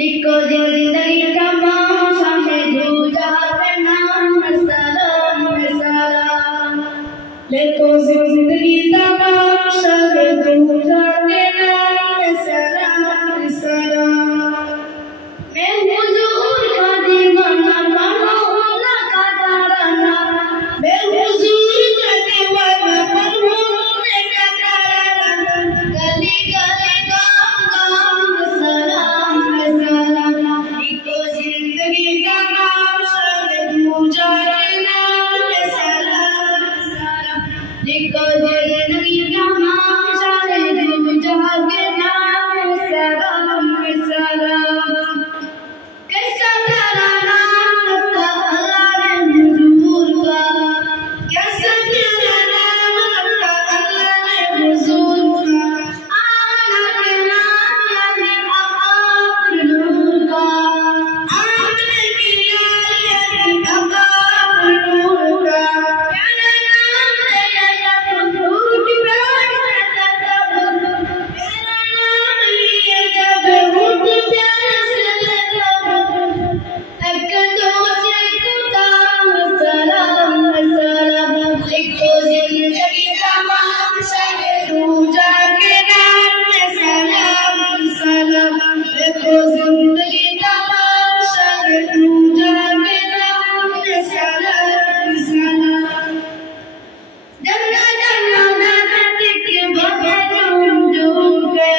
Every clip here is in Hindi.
लिखो जिंदगी का माशा है दूजा के नाम सलाम सलाम। लिखो जिंदगी का माशा है दूजा के नाम सलाम सलाम। मैं हुजूर का दीवाना पढ़ूं ना का ताराना, मैं हुजूर का दीवाना पढ़ूं ना का ताराना। गली गली गाम सलाम सलाम। लिखो जिंदगी का माशा है दूजा के नाम सलाम सलाम। लिखो जिंदगी का माशा है दूजा के नाम सलाम सलाम। कैसा प्यारा नाम रखा अल्लाह ने हुजूर का, कैसा प्यारा नाम रखा अल्लाह ने हुजूर का। आमना के नाम यानी आका नूर का, आमना के नाम यानी आका नूर का। प्यारा नाम है जब रूठ प्यार से तब, प्यारा नाम लिए जब रूठ प्यार से लिखो जिंदगी का माशा है दूजा के नाम सलाम सलाम। लिखो जिंदगी का माशा है दूजा के नाम सलाम सलाम। जन्ना जन्ना नाते के बाबा झूम झूम के,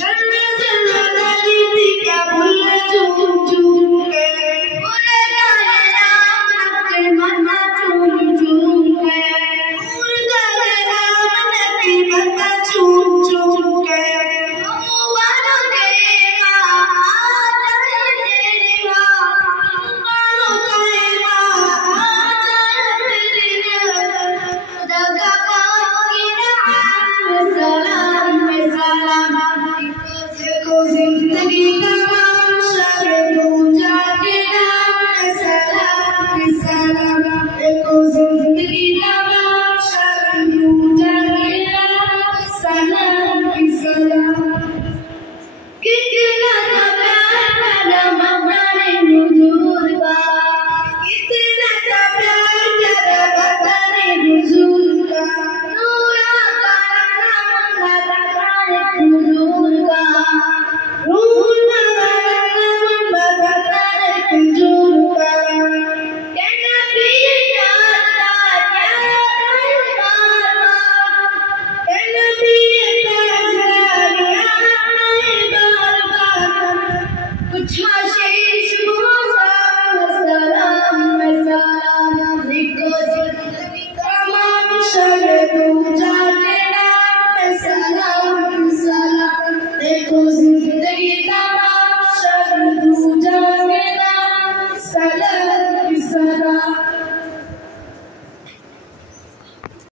जन्ना जन्ना नाती का बुल्ला झूम झूम के। पूरे गाए राम रखे मन्ना झूम झूम के, पूरे गाए राम रखे मन्ना झूम झूम के। मुबारक है माँ आ जाए तेरी माँ, मुबारक है माँ आ जाए तेरी माँ। खुदा का पाओगी नाम सलाम सलाम। लिखो जिंदगी का माशा है दूजा के नाम सलाम सलाम। लिखो जिंदगी का माशा है दूजा के नाम सलाम सलाम।